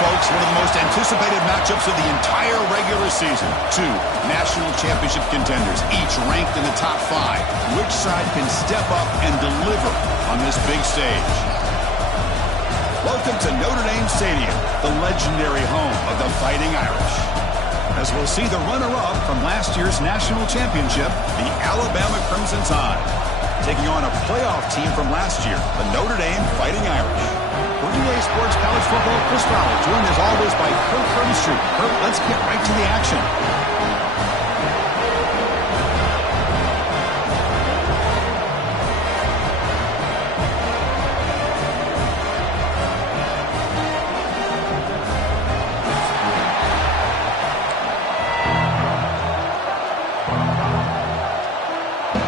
folks, one of the most anticipated matchups of the entire regular season. Two national championship contenders, each ranked in the top 5. Which side can step up and deliver on this big stage? Welcome to Notre Dame Stadium, the legendary home of the Fighting Irish. As we'll see the runner-up from last year's national championship, the Alabama Crimson Tide, taking on a playoff team from last year, the Notre Dame Fighting Irish. For EA Sports College Football, Chris Fowler, joined as always by Kurt Hermstreet. Kurt, let's get right to the action.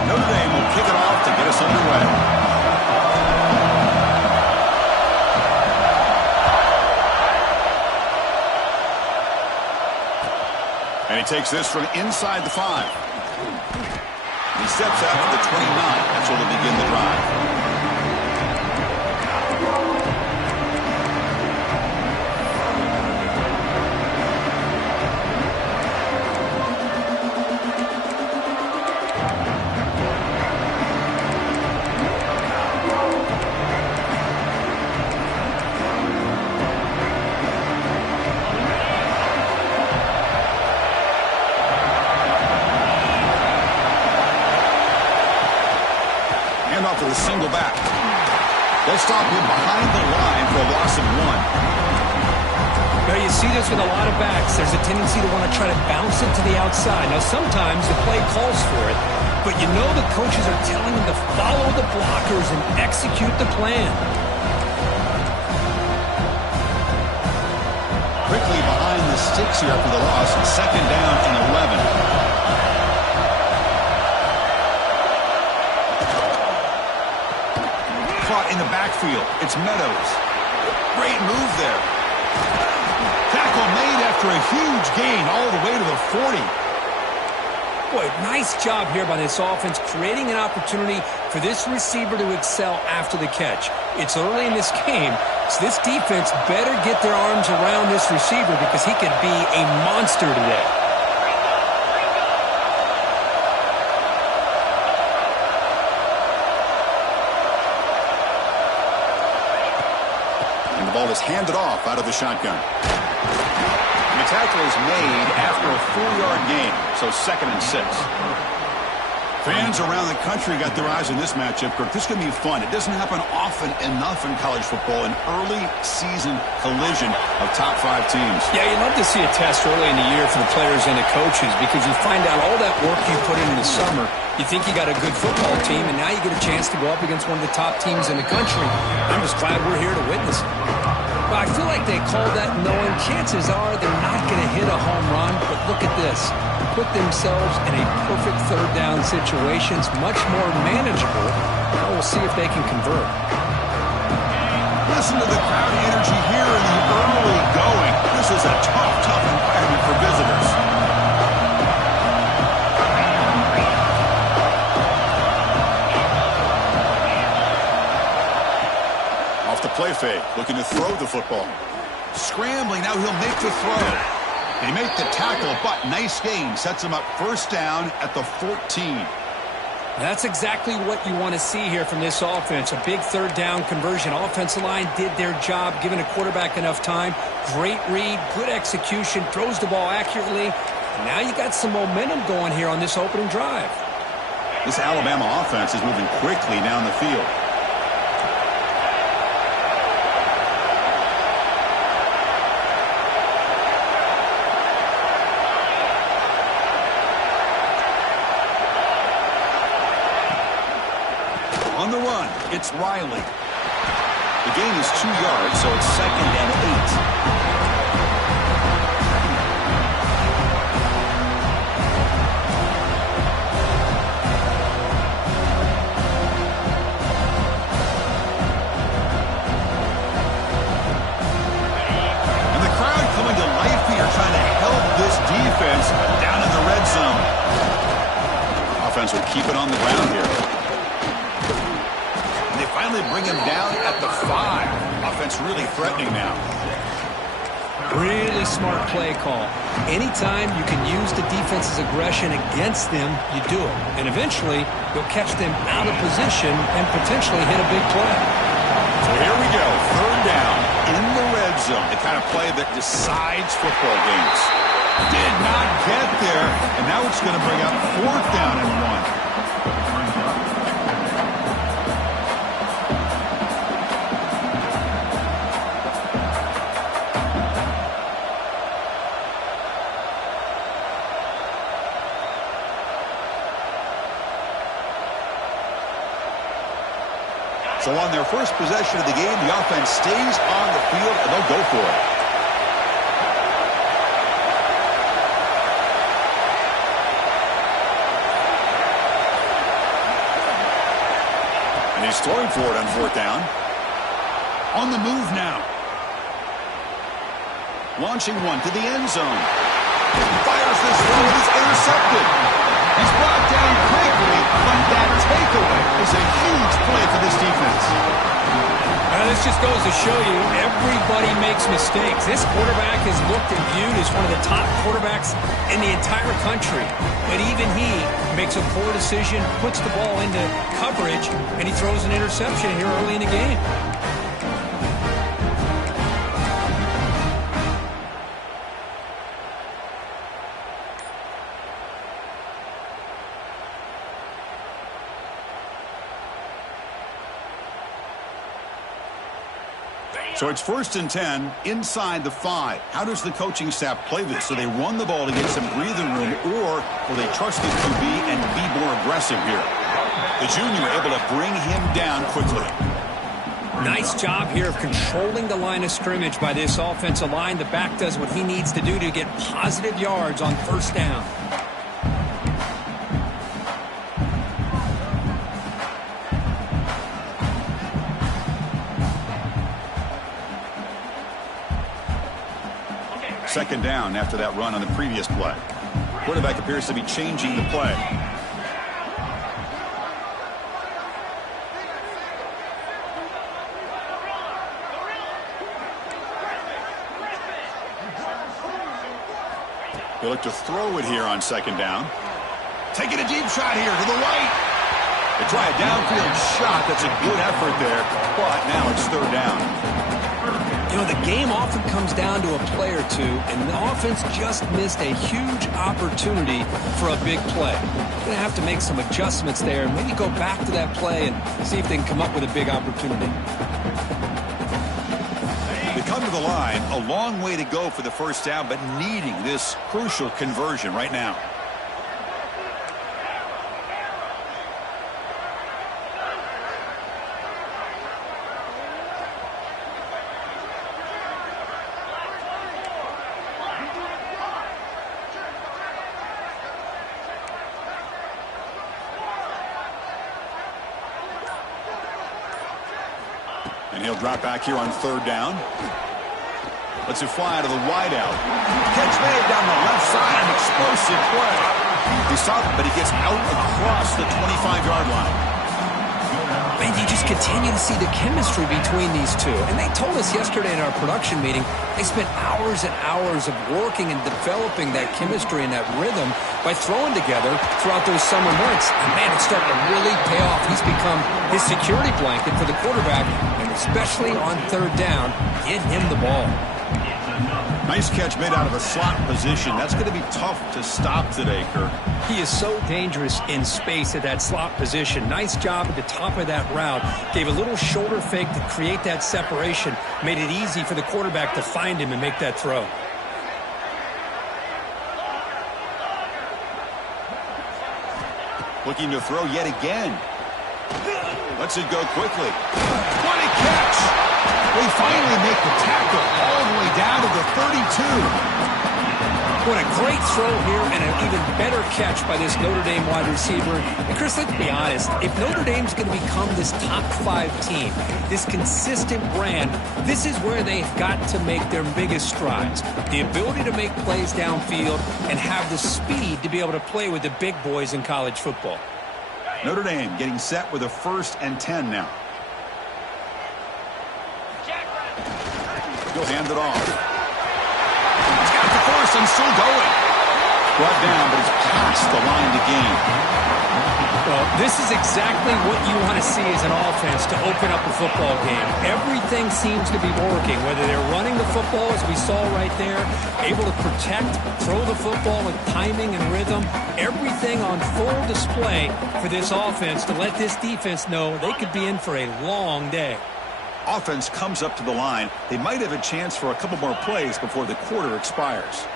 Notre Dame will kick it off to get us underway. And he takes this from inside the 5. He steps out to the 29. That's where they'll begin the drive. Off with a single back. They'll stop him behind the line for a loss of 1. Now you see this with a lot of backs. There's a tendency to want to try to bounce it to the outside. Now sometimes the play calls for it, but you know the coaches are telling them to follow the blockers and execute the plan. Quickly behind the sticks here after the loss. Second down and 11. In the backfield, it's Meadows. Great move there. Tackle made after a huge gain all the way to the 40. Boy, nice job here by this offense, creating an opportunity for this receiver to excel after the catch. It's early in this game, so this defense better get their arms around this receiver because he could be a monster today. The ball is handed off out of the shotgun. And the tackle is made after a 4-yard gain, so 2nd and 6. Fans around the country got their eyes on this matchup. This is going to be fun. It doesn't happen often enough in college football, an early season collision of top 5 teams. Yeah, you love to see a test early in the year for the players and the coaches because you find out all that work you put in the summer. You think you got a good football team, and now you get a chance to go up against one of the top teams in the country. I'm just glad we're here to witness it. Well, I feel like they called that knowing chances are they're not going to hit a home run, but look at this. Put themselves in a perfect 3rd down situation. It's much more manageable. Now we'll see if they can convert. Listen to the crowd energy here in the early going. This is a tough environment for visitors. Off the play fake, looking to throw the football. Scrambling, now he'll make the throw. They make the tackle, but nice gain. Sets him up 1st down at the 14. That's exactly what you want to see here from this offense. A big 3rd down conversion. Offensive line did their job, giving a quarterback enough time. Great read, good execution, throws the ball accurately. Now you got some momentum going here on this opening drive. This Alabama offense is moving quickly down the field. On the run, it's Riley. The gain is 2 yards, so it's 2nd and 8. And the crowd coming to life here, trying to help this defense down in the red zone. Offense will keep it on the ground here. Finally bring him down at the 5. Offense really threatening now. Really smart play call. Anytime you can use the defense's aggression against them, you do it. And eventually, you'll catch them out of position and potentially hit a big play. So here we go. Third down in the red zone. The kind of play that decides football games. Did not get there. And now it's going to bring up fourth down and 1. So on their first possession of the game, the offense stays on the field, and they'll go for it. And he's throwing for it on fourth down. On the move now. Launching one to the end zone. Fires this throw, and it's intercepted. He's brought down quickly, but that takeaway is a huge play for this defense. This just goes to show you everybody makes mistakes. This quarterback is looked and viewed as one of the top quarterbacks in the entire country. But even he makes a poor decision, puts the ball into coverage, and he throws an interception here early in the game. So it's 1st and 10 inside the 5. How does the coaching staff play this? So they run the ball to get some breathing room, or will they trust the QB and be more aggressive here? The junior able to bring him down quickly. Nice job here of controlling the line of scrimmage by this offensive line. The back does what he needs to do to get positive yards on first down. Second down after that run on the previous play. Quarterback appears to be changing the play. They look to throw it here on second down. Taking a deep shot here to the right. They try a downfield shot. That's a good effort there, but now it's third down. You know, the game often comes down to a play or two, and the offense just missed a huge opportunity for a big play. They're going to have to make some adjustments there, and maybe go back to that play and see if they can come up with a big opportunity. They come to the line, a long way to go for the first down, but needing this crucial conversion right now. And he'll drop back here on third down. Lets it fly to the wideout. Catch made down the left side, an explosive play. He stopped, but he gets out across the 25-yard line. And you just continue to see the chemistry between these two. And they told us yesterday in our production meeting, they spent hours and hours of working and developing that chemistry and that rhythm by throwing together throughout those summer months. And man, it's starting to really pay off. He's become his security blanket for the quarterback, and especially on third down, get him the ball. Nice catch made out of a slot position. That's going to be tough to stop today, Kirk. He is so dangerous in space at that slot position. Nice job at the top of that route. Gave a little shoulder fake to create that separation. Made it easy for the quarterback to find him and make that throw. Looking to throw yet again. Lets it go quickly. What a catch! They finally make the tackle all the way down to the 32. What a great throw here and an even better catch by this Notre Dame wide receiver. And Chris, let's be honest, if Notre Dame's going to become this top 5 team, this consistent brand, this is where they've got to make their biggest strides. The ability to make plays downfield and have the speed to be able to play with the big boys in college football. Notre Dame getting set with a 1st and 10 now. He'll hand it off. and still going. Brought down, but it's past the line to gain. Well, this is exactly what you want to see as an offense to open up a football game. Everything seems to be working, whether they're running the football, as we saw right there, able to protect, throw the football with timing and rhythm, everything on full display for this offense to let this defense know they could be in for a long day. Offense comes up to the line. They might have a chance for a couple more plays before the quarter expires.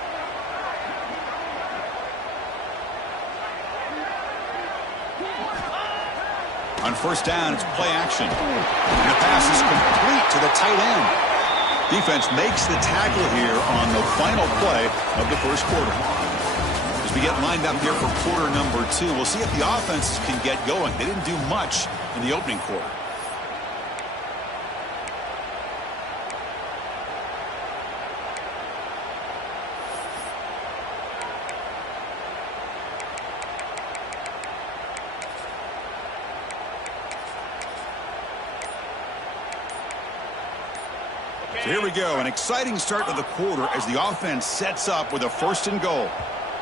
On first down, it's play action. And the pass is complete to the tight end. Defense makes the tackle here on the final play of the first quarter. As we get lined up here for quarter number 2, we'll see if the offenses can get going. They didn't do much in the opening quarter. So here we go, an exciting start to the quarter as the offense sets up with a 1st and goal.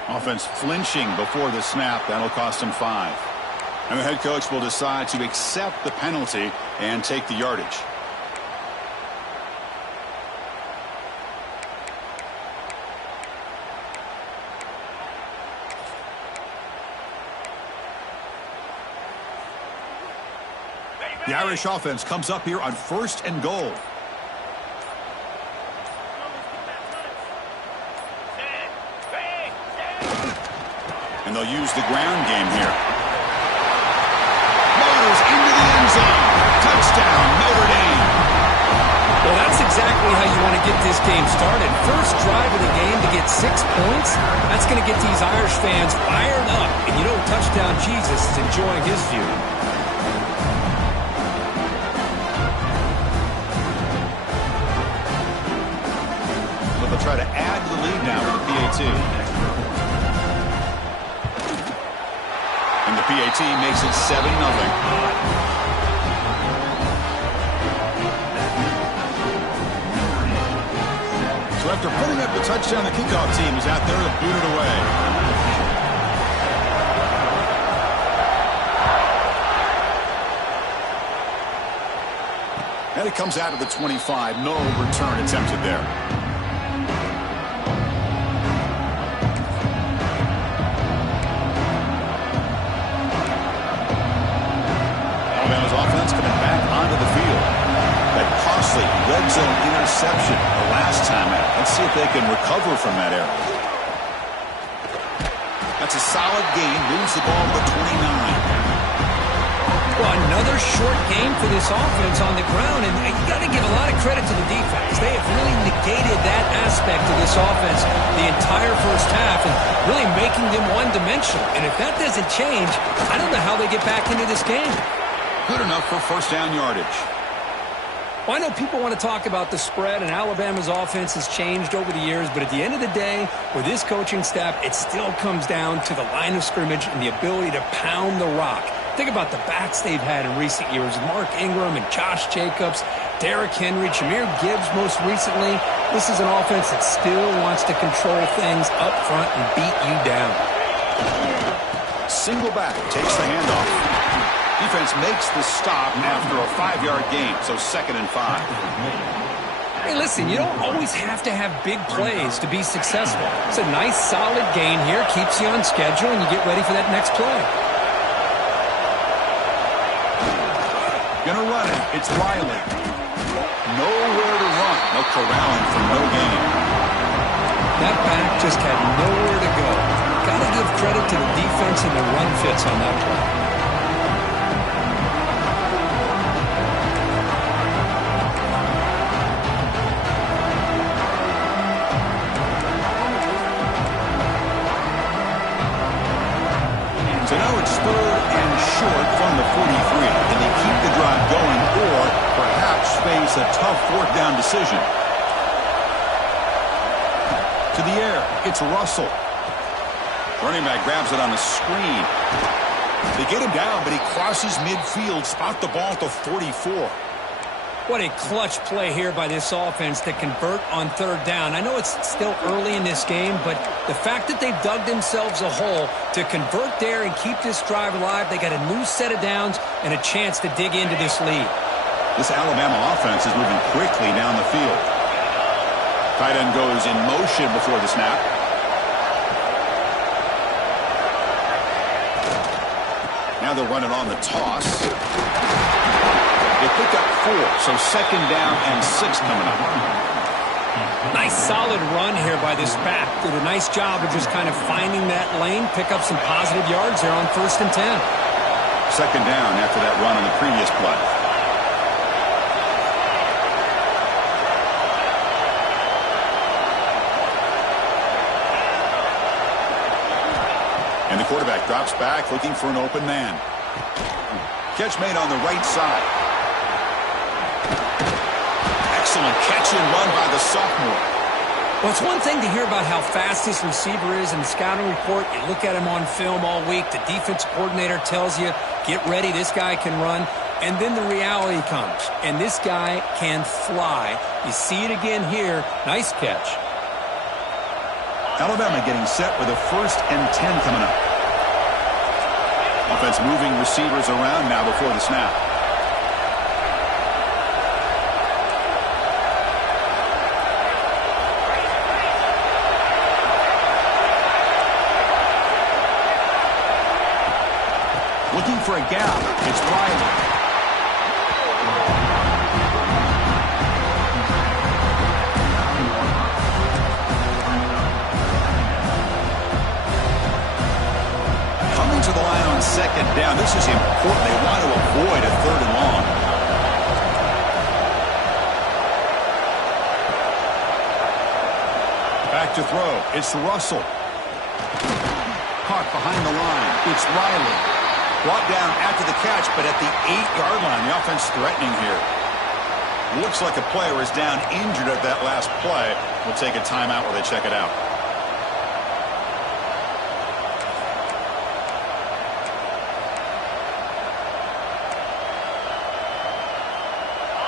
Offense flinching before the snap. That'll cost him 5. And the head coach will decide to accept the penalty and take the yardage. The Irish offense comes up here on 1st and goal. And they'll use the ground game here. Motors into the end zone. Touchdown, Notre Dame. Well, that's exactly how you want to get this game started. First drive of the game to get 6 points. That's going to get these Irish fans fired up. And you know, touchdown Jesus is enjoying his view. But they'll try to add to the lead now with the PAT. And the PAT makes it 7-0. So after putting up the touchdown, the kickoff team is out there to boot it away. And it comes out of the 25. No return attempted there. Offense coming back onto the field. That costly red zone interception the last time out. Let's see if they can recover from that error. That's a solid gain. Moves the ball to 29. Well, another short game for this offense on the ground, and you got to give a lot of credit to the defense. They have really negated that aspect of this offense the entire first half and really making them one-dimensional. And if that doesn't change, I don't know how they get back into this game. Good enough for 1st down yardage. Well, I know people want to talk about the spread, and Alabama's offense has changed over the years, but at the end of the day, with this coaching staff, it still comes down to the line of scrimmage and the ability to pound the rock. Think about the backs they've had in recent years. Mark Ingram and Josh Jacobs, Derrick Henry, Jahmyr Gibbs most recently. This is an offense that still wants to control things up front and beat you down. Single back takes the handoff. Defense makes the stop after a 5-yard gain, so 2nd and 5. Hey, listen, you don't always have to have big plays to be successful. It's a nice, solid gain here, keeps you on schedule, and you get ready for that next play. Gonna run it. It's Riley. Nowhere to run. No corralling for no gain. That back just had nowhere to go. Got to give credit to the defense and the run fits on that play. So now it's 3rd and short from the 43. Can they keep the drive going or perhaps face a tough 4th down decision? To the air, it's Russell. Running back grabs it on the screen. They get him down, but he crosses midfield, spot the ball at the 44. What a clutch play here by this offense to convert on third down. I know it's still early in this game, but the fact that they've dug themselves a hole to convert there and keep this drive alive, they got a new set of downs and a chance to dig into this lead. This Alabama offense is moving quickly down the field. Tight end goes in motion before the snap. Now they'll run it on the toss. They pick up 4, so second down and 6 coming up. Nice solid run here by this back. Did a nice job of just kind of finding that lane, pick up some positive yards there on 1st and 10. Second down after that run on the previous play. And the quarterback drops back looking for an open man. Catch made on the right side. Excellent catch and run by the sophomore. Well, it's one thing to hear about how fast this receiver is in the scouting report. You look at him on film all week. The defense coordinator tells you, get ready, this guy can run. And then the reality comes, and this guy can fly. You see it again here. Nice catch. Alabama getting set with a 1st and 10 coming up. Offense moving receivers around now before the snap. Looking for a gap. It's Riley. Coming to the line on second down. This is important. They want to avoid a 3rd and long. Back to throw. It's Russell. Caught behind the line. It's Riley. Brought down after the catch, but at the 8-yard line, the offense threatening here. Looks like a player is down injured at that last play. We'll take a timeout while they check it out.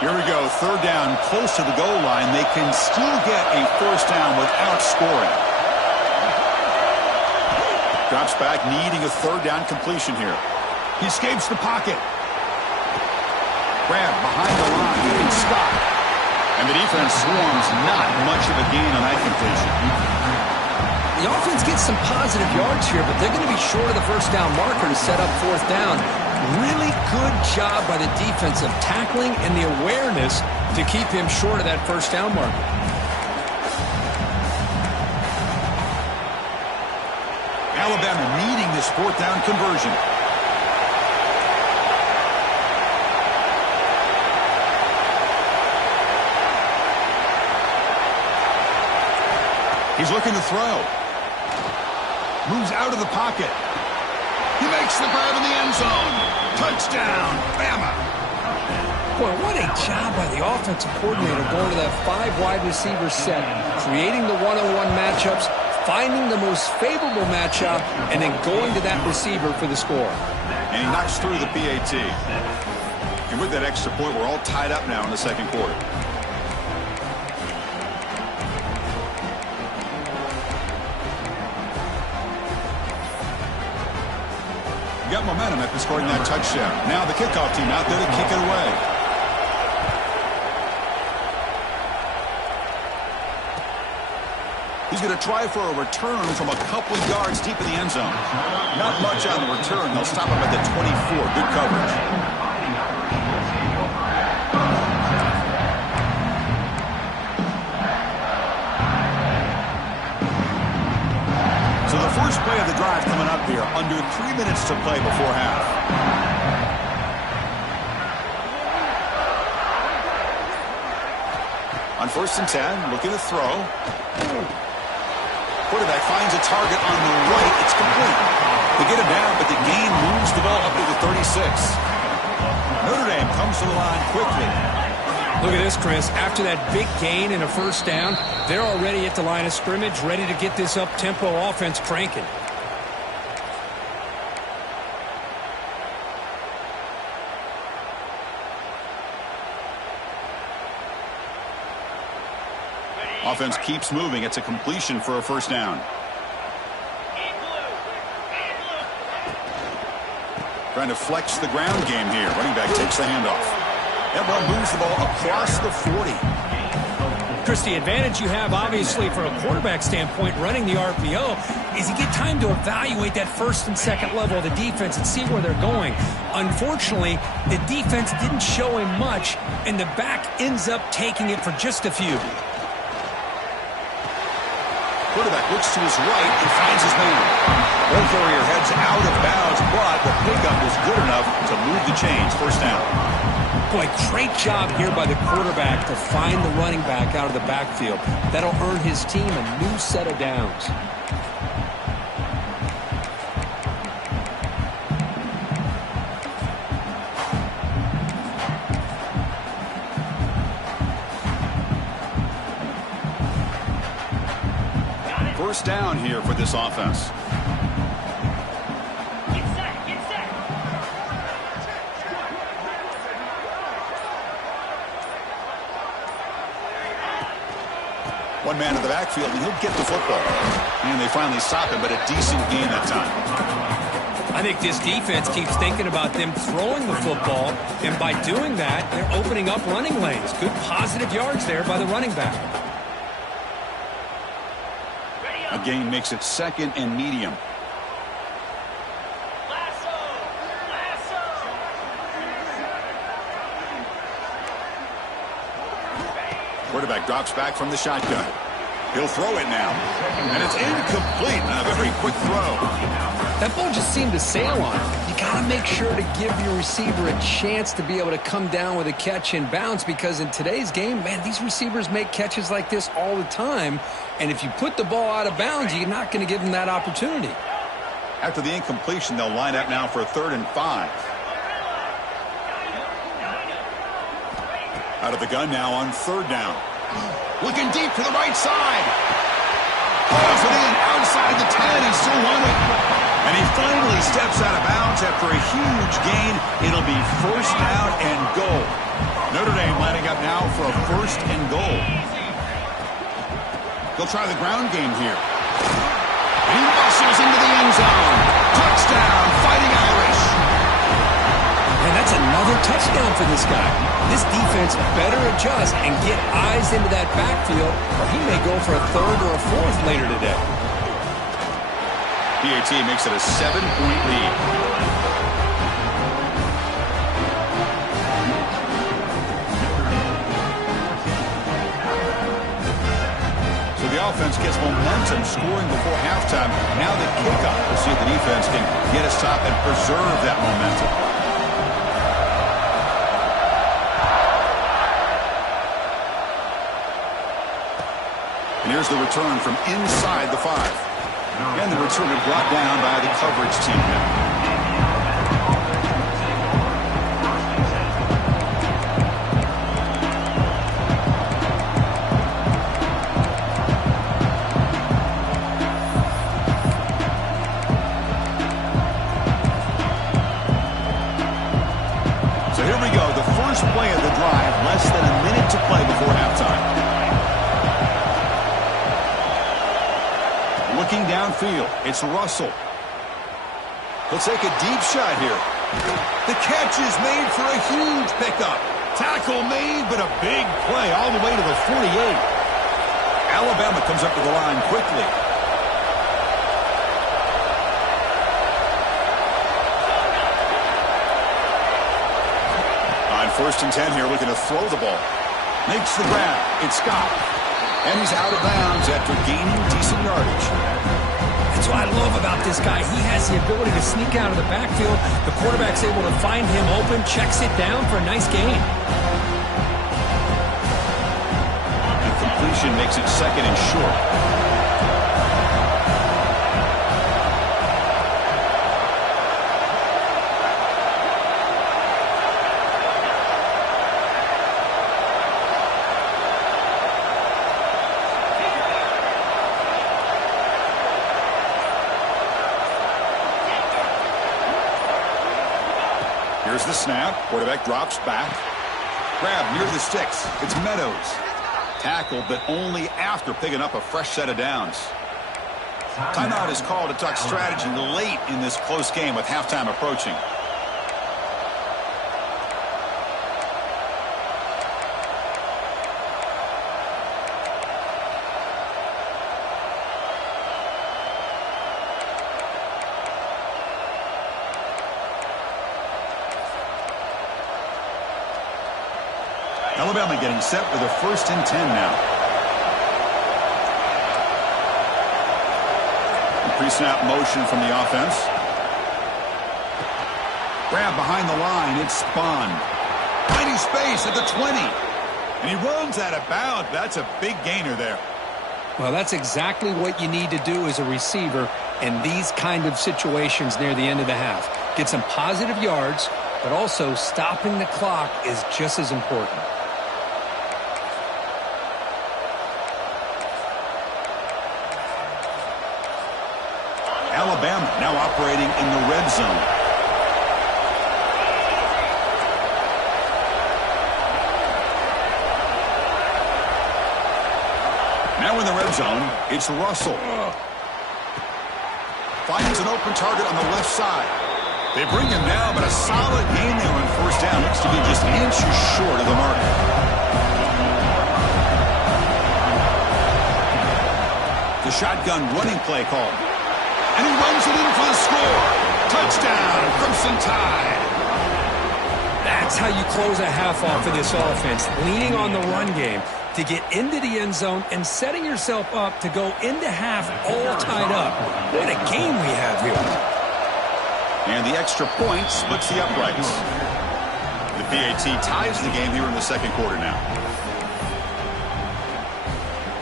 Here we go, 3rd down, close to the goal line. They can still get a 1st down without scoring. Drops back, needing a 3rd down completion here. He escapes the pocket. Grab behind the line. It's Scott. And the defense swarms. Not much of a gain on that completion. The offense gets some positive yards here, but they're going to be short of the 1st down marker to set up 4th down. Really good job by the defense of tackling and the awareness to keep him short of that 1st down marker. Alabama needing this 4th down conversion. He's looking to throw. Moves out of the pocket. He makes the grab in the end zone. Touchdown, Bama. Boy, what a job by the offensive coordinator going to that 5 wide receiver set, creating the one-on-one matchups, finding the most favorable matchup, and then going to that receiver for the score. And he knocks through the PAT. And with that extra point, we're all tied up now in the 2nd quarter. Got momentum after scoring that touchdown. Now the kickoff team out there to kick it away. He's going to try for a return from a couple of yards deep in the end zone. Not much on the return. They'll stop him at the 24. Good coverage. So the first play of the drive coming up here. Under 3 minutes to play before half. On 1st and 10, looking to throw. Quarterback finds a target on the right. It's complete. They get him down, but the gain moves the ball up to the 36. Notre Dame comes to the line quickly. Look at this, Chris. After that big gain and a 1st down, they're already at the line of scrimmage, ready to get this up-tempo offense cranking. Offense keeps moving. It's a completion for a first down. Trying to flex the ground game here. Running back takes the handoff. That ball moves the ball across the 40. Chris, the advantage you have, obviously, from a quarterback standpoint, running the RPO, is you get time to evaluate that first and second level of the defense and see where they're going. Unfortunately, the defense didn't show him much, and the back ends up taking it for just a few. Quarterback looks to his right and finds his man. Ball carrier heads out of bounds, but the pickup is good enough to move the chains. First down. Boy, great job here by the quarterback to find the running back out of the backfield. That'll earn his team a new set of downs. First down here for this offense. One man in the backfield, and he'll get the football. And they finally stop him, but a decent gain that time. I think this defense keeps thinking about them throwing the football, and by doing that, they're opening up running lanes. Good positive yards there by the running back. A gain makes it second and medium. Quarterback drops back from the shotgun. He'll throw it now. And it's incomplete. A very quick throw. That ball just seemed to sail on him. You got to make sure to give your receiver a chance to be able to come down with a catch and bounce, because in today's game, man, these receivers make catches like this all the time. And if you put the ball out of bounds, you're not going to give them that opportunity. After the incompletion, they'll line up now for a 3rd and 5. Out of the gun now on 3rd down. Looking deep to the right side. Pulls it in outside the 10 and still running. And he finally steps out of bounds after a huge gain. It'll be first down and goal. Notre Dame lining up now for a 1st and goal. They'll try the ground game here. And he muscles into the end zone. Touchdown, Fighting Irish. And that's another touchdown for this guy. This defense better adjust and get eyes into that backfield, or he may go for a 3rd or a 4th later today. PAT makes it a 7-point lead. So the offense gets momentum, scoring before halftime. Now the kickoff. We'll see if the defense can get a stop and preserve that momentum. And here's the return from inside the 5. And the return brought down by the coverage team now. So here we go. The first play of the drive, less than a minute to play before halftime. Looking downfield, it's Russell. He'll take a deep shot here. The catch is made for a huge pickup. Tackle made, but a big play all the way to the 48. Alabama comes up to the line quickly. On 1st and 10 here, looking to throw the ball. Makes the grab. It's Scott. And he's out of bounds after gaining decent yardage. That's what I love about this guy. He has the ability to sneak out of the backfield. The quarterback's able to find him open, checks it down for a nice gain. And completion makes it 2nd and short. Here's the snap. Quarterback drops back. Grab near the sticks. It's Meadows. Tackle, but only after picking up a fresh set of downs. Timeout is called to talk strategy late in this close game with halftime approaching. Alabama getting set for the 1st and 10 now. Pre-snap motion from the offense. Grab behind the line. It's Spahn. Tiny space at the 20. And he runs out of bounds. That's a big gainer there. Well, that's exactly what you need to do as a receiver in these kind of situations near the end of the half. Get some positive yards, but also stopping the clock is just as important. Alabama now operating in the red zone. Now in the red zone, it's Russell. Finds an open target on the left side. They bring him down, but a solid gain there on 1st down. Looks to be just inches short of the mark. The shotgun running play called. And he runs it in for the score. Touchdown, Crimson Tide. That's how you close a half off of this offense, leaning on the run game to get into the end zone and setting yourself up to go into half all tied up. What a game we have here. And the extra point splits the uprights. The PAT ties the game here in the 2nd quarter now.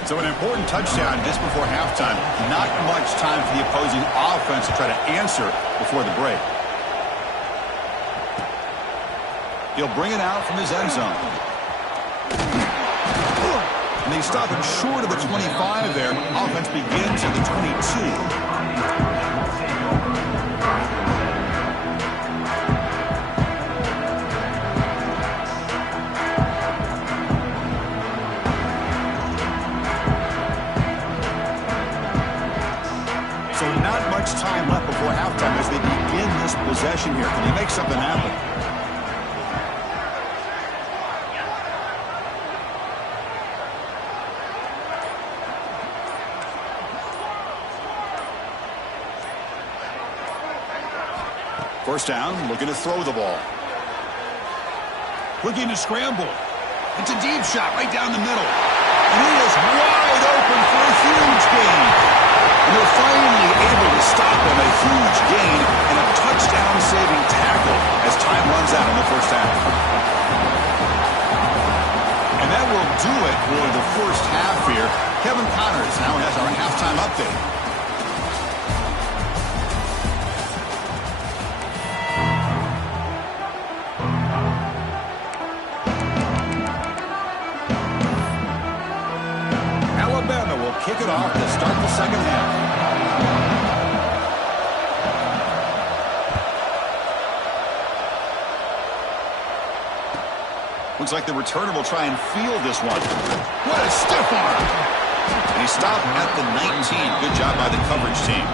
So an important touchdown just before halftime. Not much time for the opposing offense to try to answer before the break. He'll bring it out from his end zone. And they stop it short of the 25 there. Offense begins at the 22. Time left before halftime as they begin this possession here. Can he make something happen? First down, looking to throw the ball. Looking to scramble. It's a deep shot right down the middle. And he is wide open for a huge gain. And they're finally able to stop him. A huge gain and a touchdown-saving tackle as time runs out in the 1st half. And that will do it for the 1st half here. Kevin Connors now has our halftime update. Alabama will kick it off to start the 2nd half. Looks like the returner will try and field this one. What a stiff arm! And he stopped at the 19. Good job by the coverage team.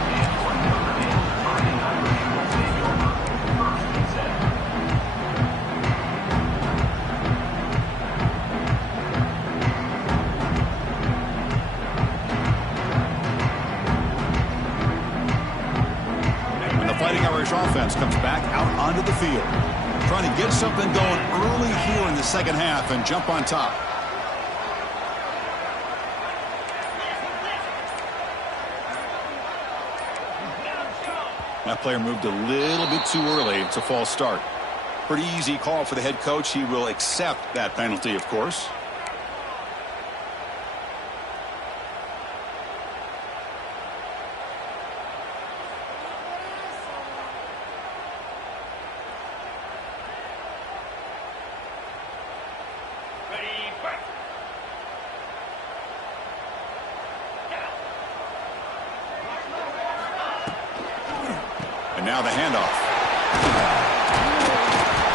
And the Fighting Irish offense comes back out onto the field. Trying to get something going early here in the 2nd half and jump on top. That player moved a little bit too early. It's a false start. Pretty easy call for the head coach. He will accept that penalty, of course. And now the handoff.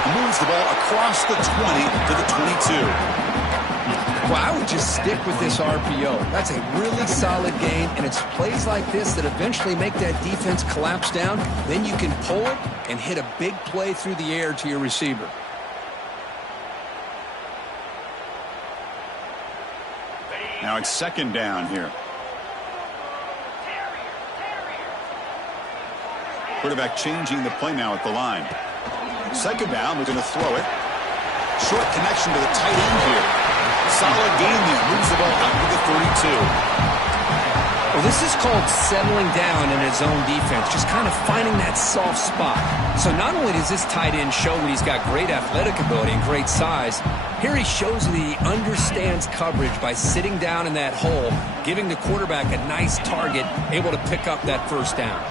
He moves the ball across the 20 to the 22. Well, I would just stick with this RPO. That's a really solid game, and it's plays like this that eventually make that defense collapse down. Then you can pull it and hit a big play through the air to your receiver. Now it's second down here. Quarterback changing the play now at the line. Second down, we're going to throw it. Short connection to the tight end here. Solid gain there. Moves the ball out to the 32. Well, this is called settling down in his own defense, just kind of finding that soft spot. So not only does this tight end show that he's got great athletic ability and great size, here he shows that he understands coverage by sitting down in that hole, giving the quarterback a nice target, able to pick up that first down.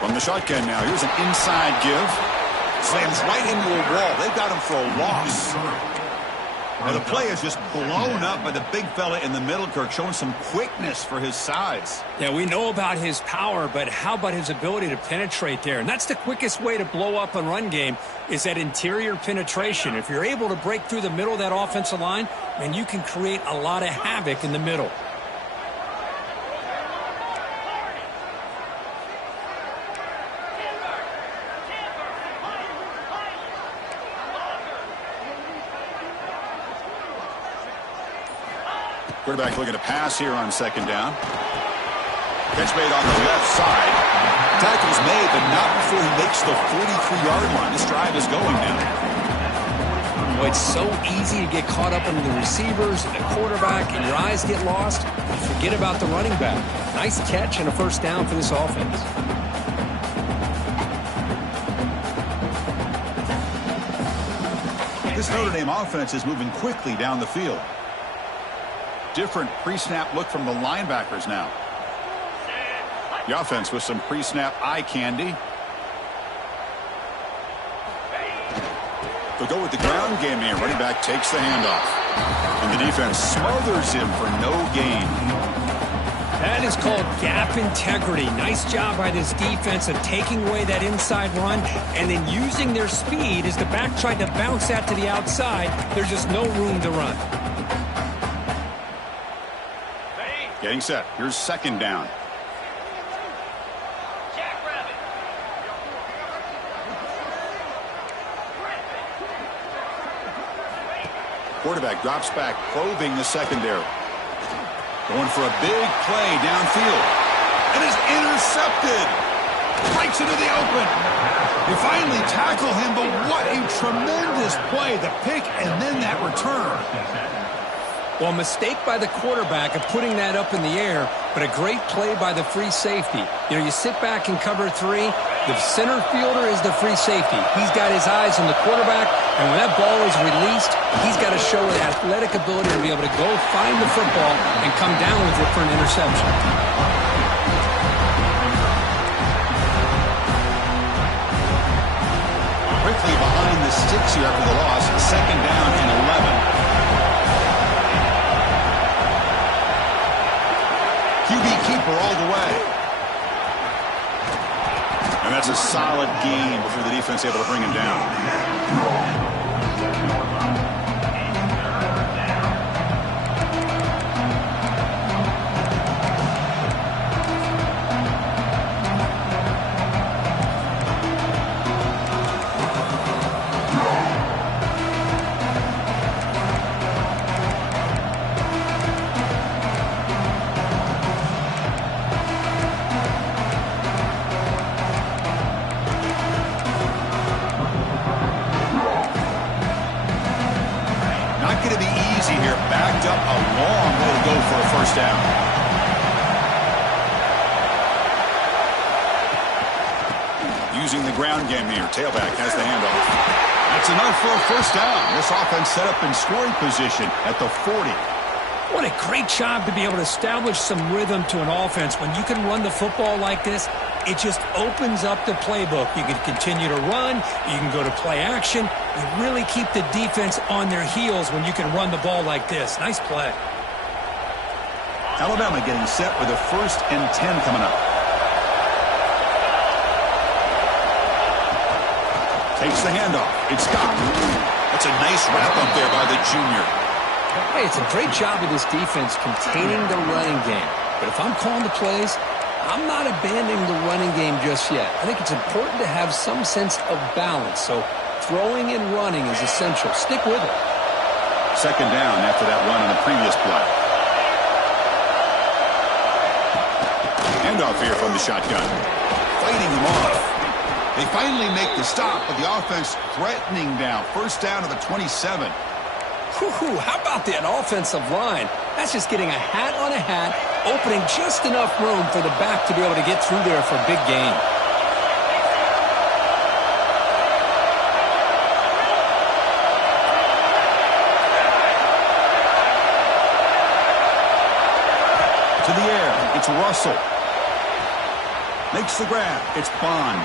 From the shotgun now, here's an inside give. Slams right into a wall. They've got him for a loss. Now the play is just blown up by the big fella in the middle, Kirk, showing some quickness for his size. Yeah, we know about his power, but how about his ability to penetrate there? And that's the quickest way to blow up a run game is that interior penetration. If you're able to break through the middle of that offensive line, then you can create a lot of havoc in the middle. Quarterback looking to pass here on second down. Catch made on the left side. Tackle's made, but not before he makes the 43-yard line. This drive is going now. Well, it's so easy to get caught up in the receivers and the quarterback, and your eyes get lost. You forget about the running back. Nice catch and a first down for this offense. This Notre Dame offense is moving quickly down the field. Different pre-snap look from the linebackers now. The offense with some pre-snap eye candy. They'll go with the ground game here. Running back takes the handoff. And the defense smothers him for no gain. That is called gap integrity. Nice job by this defense of taking away that inside run and then using their speed as the back tried to bounce that to the outside. There's just no room to run. Getting set. Here's second down. Quarterback drops back, probing the secondary. Going for a big play downfield. And is intercepted. Breaks into the open. They finally tackle him, but what a tremendous play. The pick and then that return. Well, mistake by the quarterback of putting that up in the air, but a great play by the free safety. You know, you sit back and cover three. The center fielder is the free safety. He's got his eyes on the quarterback, and when that ball is released, he's got to show the athletic ability to be able to go find the football and come down with it for an interception. Quickly behind the sticks here after the loss. Second down and 11. QB keeper all the way. And that's a solid gain before the defense able to bring him down. Using the ground game here. Tailback has the handoff. That's enough for a first down. This offense set up in scoring position at the 40. What a great job to be able to establish some rhythm to an offense. When you can run the football like this, It just opens up the playbook. You can continue to run. You can go to play action. You really keep the defense on their heels when you can run the ball like this. Nice play. Alabama getting set with a 1st and 10 coming up. Takes the handoff. It's Scott. That's a nice wrap up there by the junior. Hey, it's a great job of this defense containing the running game. But if I'm calling the plays, I'm not abandoning the running game just yet. I think it's important to have some sense of balance. So throwing and running is essential. Stick with it. 2nd down after that run on the previous play. Handoff here from the shotgun. Fighting them off. They finally make the stop, but the offense threatening down. 1st down to the 27. How about that offensive line? That's just getting a hat on a hat, opening just enough room for the back to be able to get through there for a big gain. To the air, it's Russell. Makes the grab. It's Bond.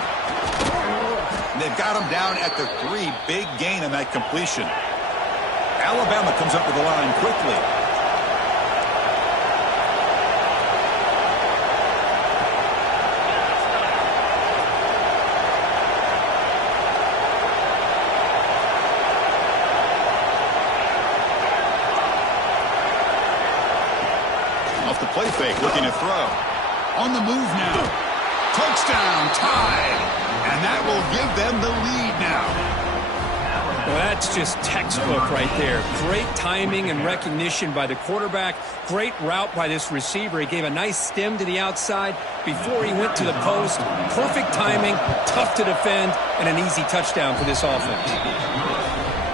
They've got him down at the 3. Big gain on that completion. Alabama comes up with the line quickly. Off the play fake, looking to throw. On the move now. Touchdown, tied. And that will give them the lead now. Well, that's just textbook right there. Great timing and recognition by the quarterback. Great route by this receiver. He gave a nice stem to the outside before he went to the post. Perfect timing, tough to defend, and an easy touchdown for this offense.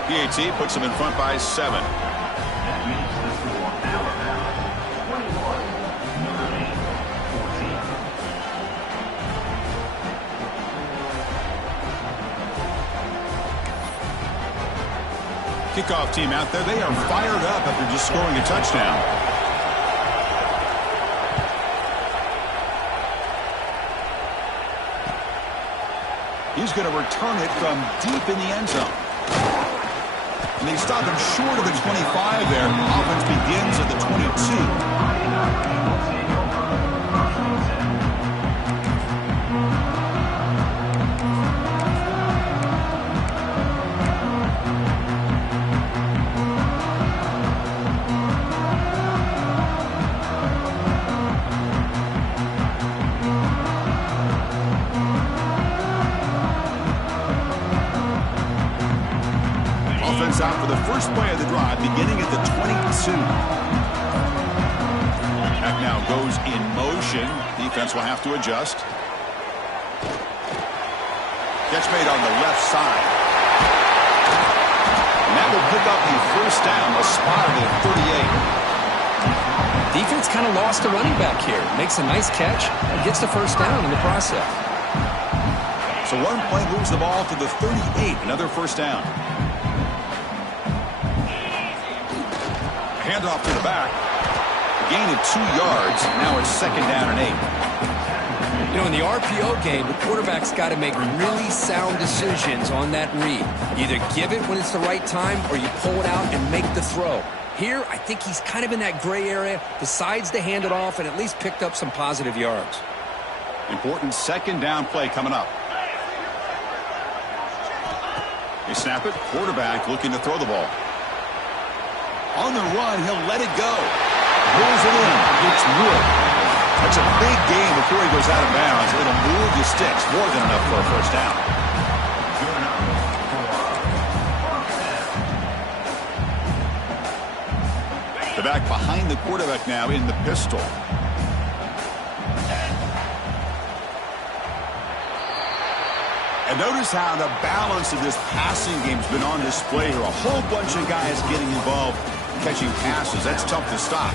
PAT puts them in front by 7. Kickoff team out there. They are fired up after just scoring a touchdown. He's going to return it from deep in the end zone. And they stop him short of the 25 there. Offense begins at the 22. Out for the first play of the drive, beginning at the 22. Back now goes in motion. Defense will have to adjust. Catch made on the left side. And that will pick up the 1st down, a spot at the 38. Defense kind of lost a running back here. Makes a nice catch and gets the 1st down in the process. So one play moves the ball to the 38, another 1st down. Handoff to the back. Gain of 2 yards. Now it's 2nd down and 8. You know, in the RPO game, the quarterback's got to make really sound decisions on that read. Either give it when it's the right time or you pull it out and make the throw. Here, I think he's kind of in that gray area, decides to hand it off and at least picked up some positive yards. Important 2nd down play coming up. They snap it. Quarterback looking to throw the ball. On the run, he'll let it go. Rolls it in. It's Wood. That's a big gain before he goes out of bounds. It'll move the sticks. More than enough for a 1st down. The back behind the quarterback now in the pistol. And notice how the balance of this passing game has been on display here. A whole bunch of guys getting involved catching passes. That's tough to stop.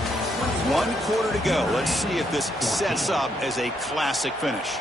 1 quarter to go. Let's see if this sets up as a classic finish.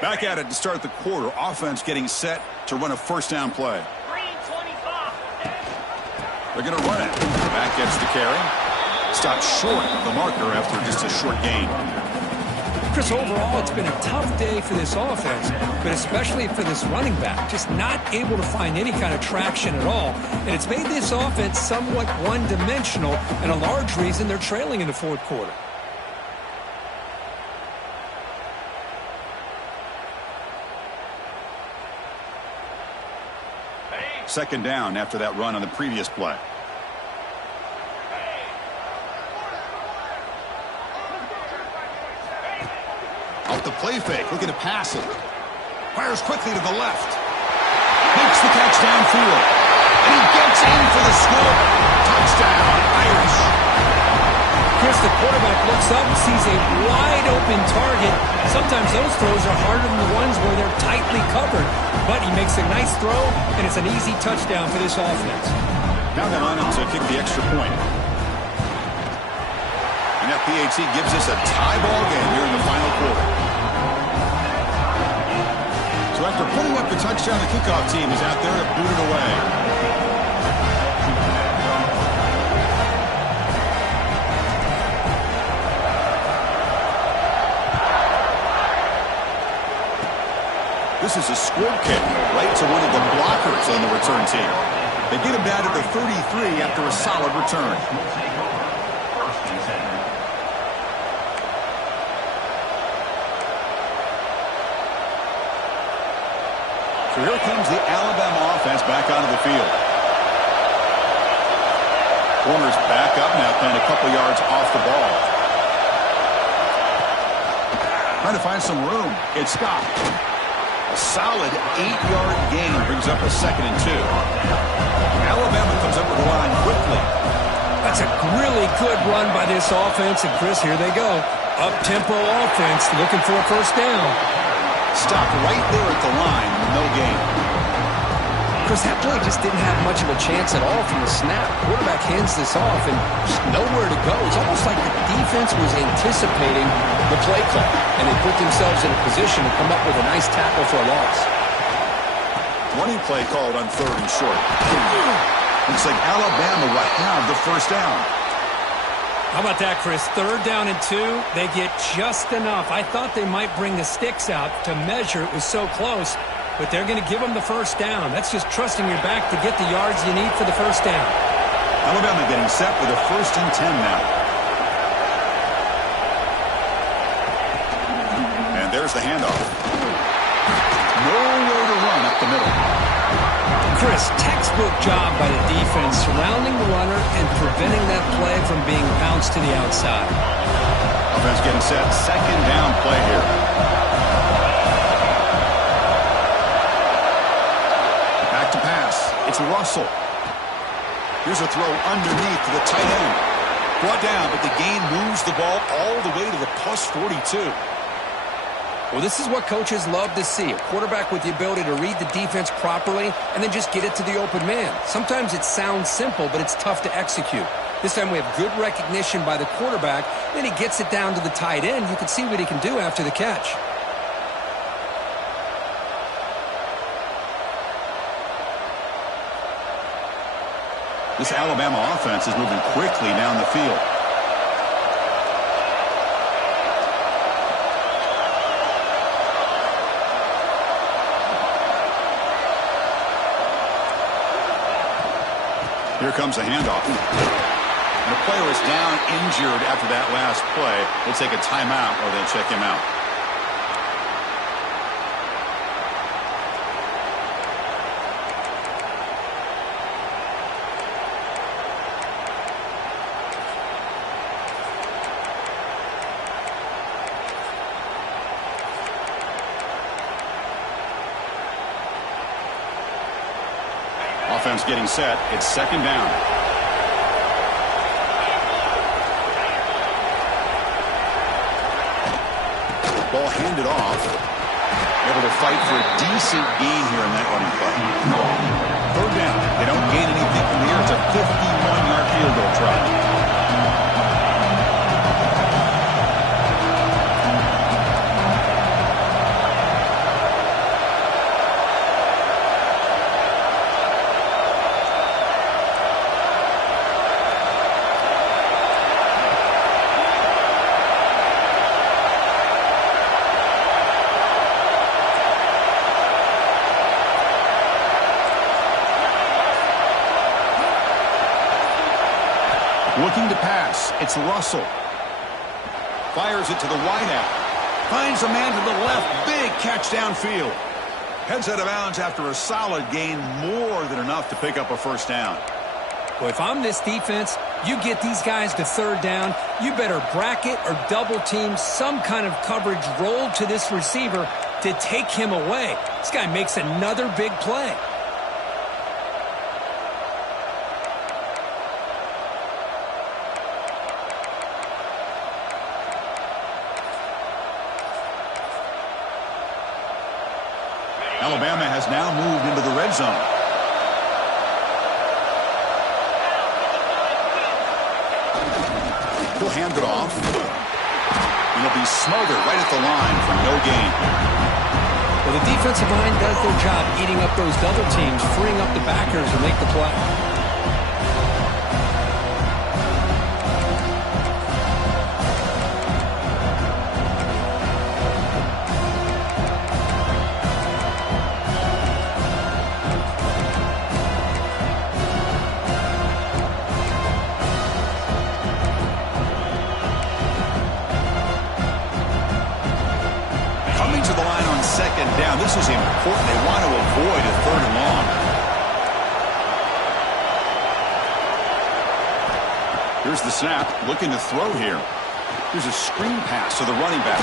Back at it to start the quarter. Offense getting set to run a first down play. They're going to run it. Back gets the carry. Stopped short of the marker after just a short gain. Chris, overall, it's been a tough day for this offense, but especially for this running back. Just not able to find any kind of traction at all. And it's made this offense somewhat one-dimensional, and a large reason they're trailing in the fourth quarter. Second down after that run on the previous play. Off the play fake, looking to pass it. Fires quickly to the left. Makes the catch downfield. And he gets in for the score. Touchdown, Irish. Chris, the quarterback looks up, sees a wide-open target. Sometimes those throws are harder than the ones where they're tightly covered. But he makes a nice throw, and it's an easy touchdown for this offense. Now they line up to kick the extra point. And that PAT gives us a tie ball game here in the final quarter. So after putting up the touchdown, the kickoff team is out there to boot it away. This is a squib kick right to one of the blockers on the return team. They get him down to the 33 after a solid return. So here comes the Alabama offense back onto the field. Corners back up now, playing a couple yards off the ball. Trying to find some room. It's Scott. A solid 8-yard gain brings up a 2nd and 2. Alabama comes up with the line quickly. That's a really good run by this offense. And, Chris, here they go. Up-tempo offense looking for a first down. Stopped right there at the line. No gain. Chris, that play just didn't have much of a chance at all from the snap. Quarterback hands this off and just nowhere to go. It's almost like the defense was anticipating the play call, and they put themselves in a position to come up with a nice tackle for a loss. Running play called on 3rd and short. Looks like Alabama will have the first down. How about that, Chris? 3rd down and 2. They get just enough. I thought they might bring the sticks out to measure. It was so close. But they're going to give them the first down. That's just trusting your back to get the yards you need for the first down. Alabama getting set with a 1st and 10 now. And there's the handoff. Nowhere to run up the middle. Chris, textbook job by the defense surrounding the runner and preventing that play from being bounced to the outside. Offense getting set. 2nd down play here. To pass. It's Russell. Here's a throw underneath to the tight end. Brought down, but the gain moves the ball all the way to the plus 42. Well, this is what coaches love to see. A quarterback with the ability to read the defense properly and then just get it to the open man. Sometimes it sounds simple, but it's tough to execute. This time we have good recognition by the quarterback. Then he gets it down to the tight end. You can see what he can do after the catch. This Alabama offense is moving quickly down the field. Here comes a handoff. And the player is down injured after that last play. They'll take a timeout or they'll check him out. Offense getting set. It's 2nd down. Ball handed off. Able to fight for a decent gain here in that running play. 3rd down. They don't gain anything from here. It's a 51-yard field goal try. Looking to pass. It's Russell. Fires it to the wideout. Finds a man to the left. Big catch downfield. Heads out of bounds after a solid gain. More than enough to pick up a first down. Well, if I'm this defense, you get these guys to third down, you better bracket or double team some kind of coverage rolled to this receiver to take him away. This guy makes another big play. Alabama has now moved into the red zone. He'll hand it off. And he'll be smothered right at the line for no gain. Well, the defensive line does their job eating up those double teams, freeing up the backers to make the play. Second down. This is important. They want to avoid a third and long. Here's the snap. Looking to throw here. Here's a screen pass to the running back.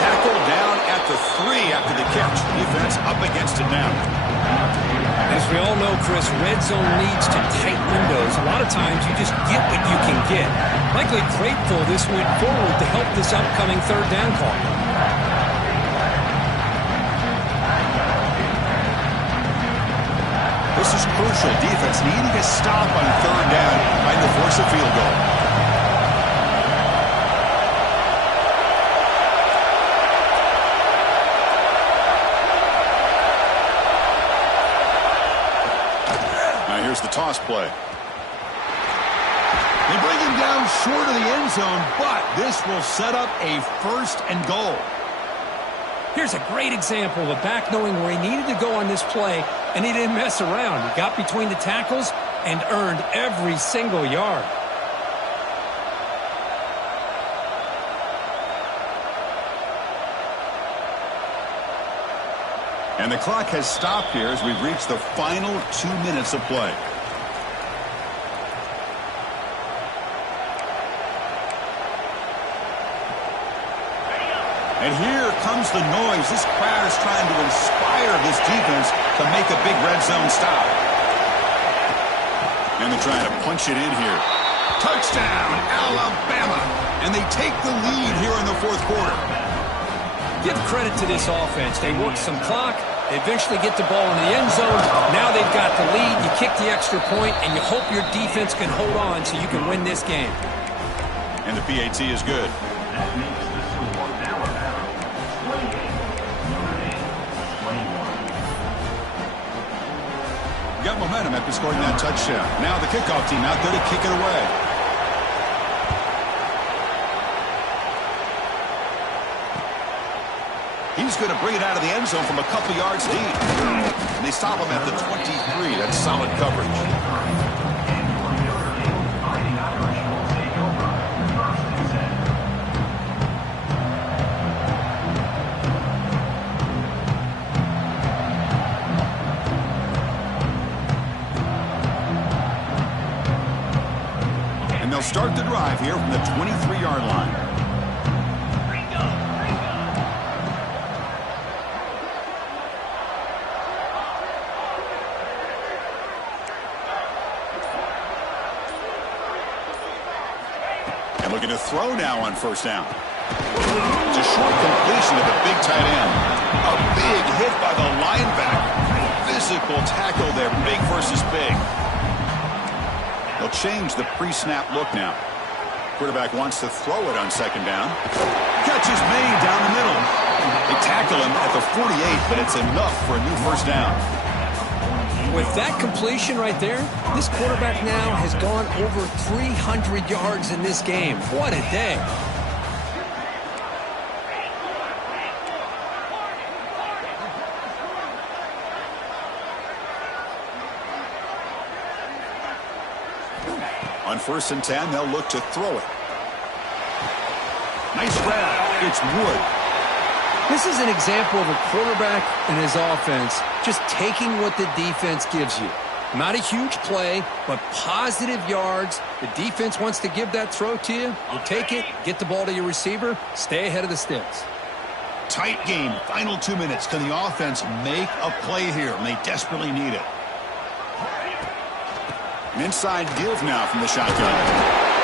Tackled down at the 3 after the catch. Defense up against it now. As we all know, Chris, red zone leads to tight windows. A lot of times you just get what you can get. Likely grateful this went forward to help this upcoming third down call. This is crucial. Defense needing a stop on third down, trying to force a field goal. Now here's the toss play. They bring him down short of the end zone, but this will set up a first and goal. Here's a great example of a back knowing where he needed to go on this play, and he didn't mess around. He got between the tackles and earned every single yard. And the clock has stopped here as we've reached the final 2 minutes of play. And here comes the noise. This crowd is trying to inspire this defense to make a big red zone stop. And they're trying to punch it in here. Touchdown, Alabama. And they take the lead here in the fourth quarter. Give credit to this offense. They work some clock. They eventually get the ball in the end zone. Now they've got the lead. You kick the extra point, and you hope your defense can hold on so you can win this game. And the PAT is good. Got momentum after scoring that touchdown. Now the kickoff team out there to kick it away. He's going to bring it out of the end zone from a couple yards deep. And they stop him at the 23. That's solid coverage. They'll start the drive here from the 23-yard line. And looking to throw now on first down. It's a short completion of the big tight end. A big hit by the linebacker. Physical tackle there, big versus big. They'll change the pre-snap look now. Quarterback wants to throw it on second down. Catch is made down the middle. They tackle him at the 48, but it's enough for a new first down. With that completion right there, this quarterback now has gone over 300 yards in this game. What a day. On 1st and 10, they'll look to throw it. Nice grab. It's Wood. This is an example of a quarterback and his offense just taking what the defense gives you. Not a huge play, but positive yards. The defense wants to give that throw to you. You take it, get the ball to your receiver, stay ahead of the sticks. Tight game. Final 2 minutes. Can the offense make a play here? And they desperately need it. An inside give now from the shotgun.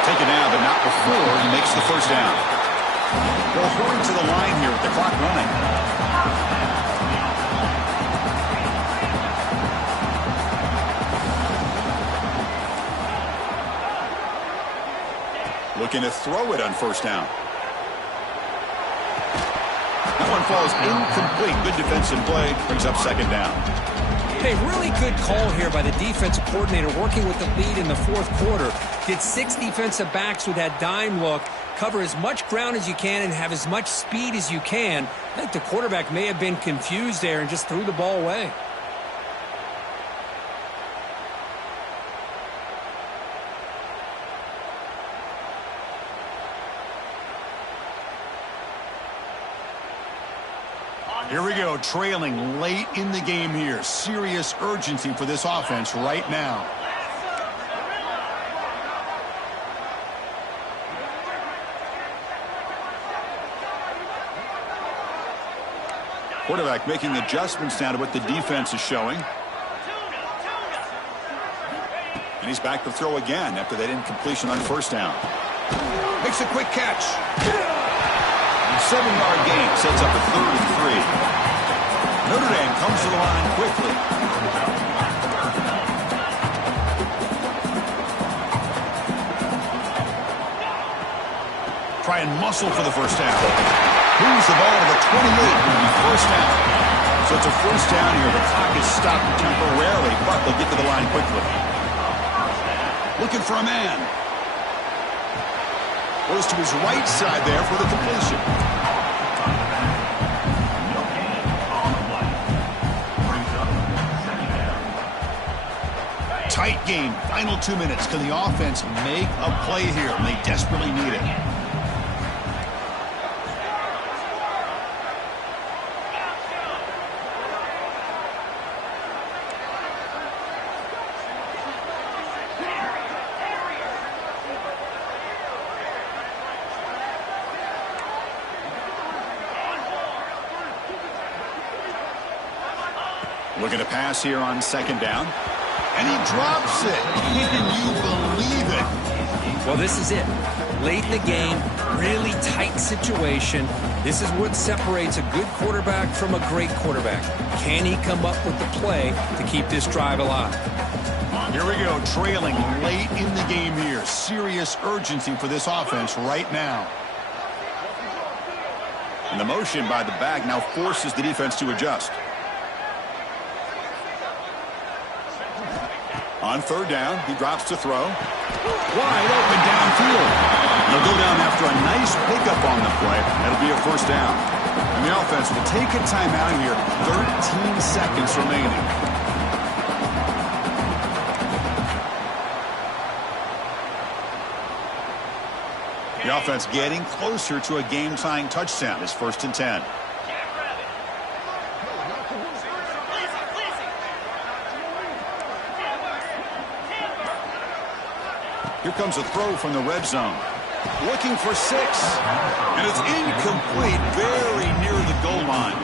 Taken down, but not before he makes the first down. They'll hurry to the line here with the clock running. Looking to throw it on 1st down. That one falls incomplete. Good defensive play. Brings up 2nd down. Hey, really good call here by the defensive coordinator working with the lead in the 4th quarter. Get 6 defensive backs with that dime look. Cover as much ground as you can and have as much speed as you can. I think the quarterback may have been confused there and just threw the ball away. Here we go, trailing late in the game here. Serious urgency for this offense right now. Quarterback making adjustments now to what the defense is showing. And he's back to throw again after that incompletion on 1st down. Makes a quick catch. 7-yard gain sets up a 3rd and 3. Notre Dame comes to the line quickly. Try and muscle for the first down. Moves the ball to the 28 and the first down. So it's a first down here. The clock is stopped temporarily, but they'll get to the line quickly. Looking for a man. Goes to his right side there for the completion. Tight game. Final 2 minutes. Can the offense make a play here? And they desperately need it. Looking to pass here on 2nd down. And he drops it. Can you believe it? Well, this is it. Late in the game, really tight situation. This is what separates a good quarterback from a great quarterback. Can he come up with the play to keep this drive alive? Here we go, trailing late in the game here. Serious urgency for this offense right now. And the motion by the back now forces the defense to adjust. On 3rd down, he drops to throw. Wide open downfield. They'll go down after a nice pickup on the play. That'll be a first down. And the offense will take a timeout here. 13 seconds remaining. The offense getting closer to a game-tying touchdown. It's 1st and 10. Here comes a throw from the red zone. Looking for 6. And it's incomplete, very near the goal line.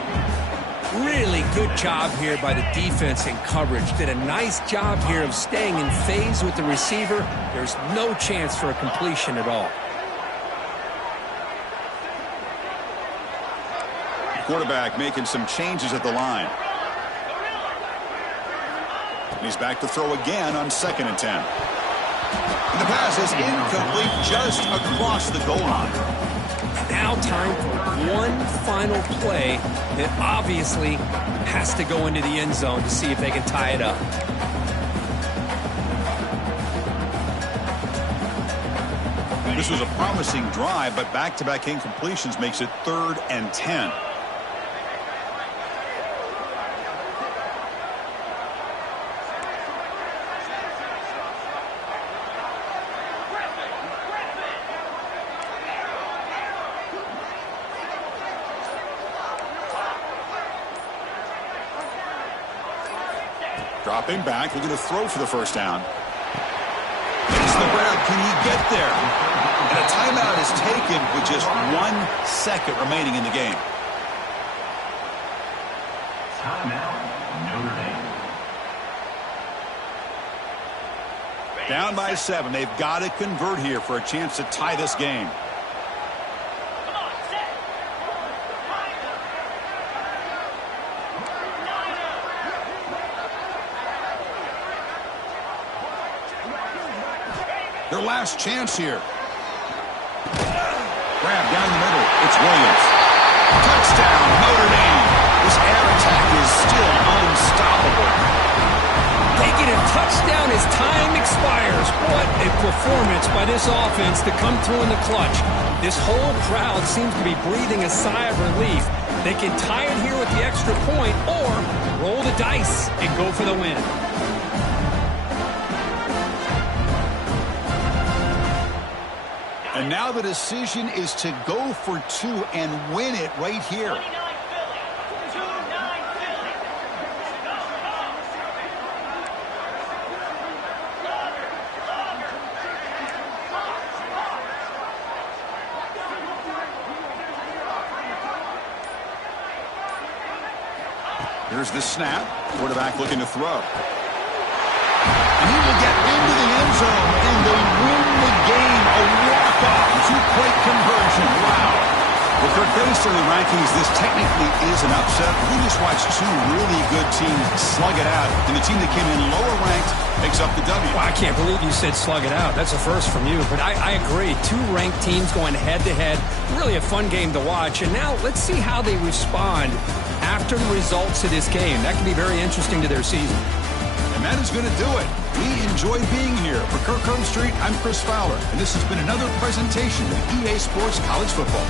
Really good job here by the defense in coverage. Did a nice job here of staying in phase with the receiver. There's no chance for a completion at all. Quarterback making some changes at the line. And he's back to throw again on 2nd and 10. And the pass is incomplete just across the goal line. Now time for one final play that obviously has to go into the end zone to see if they can tie it up. This was a promising drive, but back-to-back incompletions makes it 3rd and 10. Dropping back, looking to throw for the first down. It's the grab. Can he get there? And a timeout is taken with just 1 second remaining in the game. Timeout, Notre Dame. Down by 7. They've got to convert here for a chance to tie this game. Their last chance here. Grab down the middle. It's Williams. Touchdown, Notre Dame. This air attack is still unstoppable. They get a touchdown as time expires. What a performance by this offense to come through in the clutch. This whole crowd seems to be breathing a sigh of relief. They can tie it here with the extra point or roll the dice and go for the win. And now the decision is to go for 2 and win it right here. Here's the snap. Quarterback looking to throw. And he will get into the end zone, and they win the game. A walk-off two-point conversion. Wow. Well, Kirk, based on the rankings, this technically is an upset. We just watched 2 really good teams slug it out, and the team that came in lower ranked picks up the W. Well, I can't believe you said slug it out. That's a first from you, but I agree. 2 ranked teams going head-to-head. Really a fun game to watch. And now let's see how they respond after the results of this game. That can be very interesting to their season. And that is going to do it. We enjoyed being here. For Kirk Street, I'm Chris Fowler, and this has been another presentation of EA Sports College Football.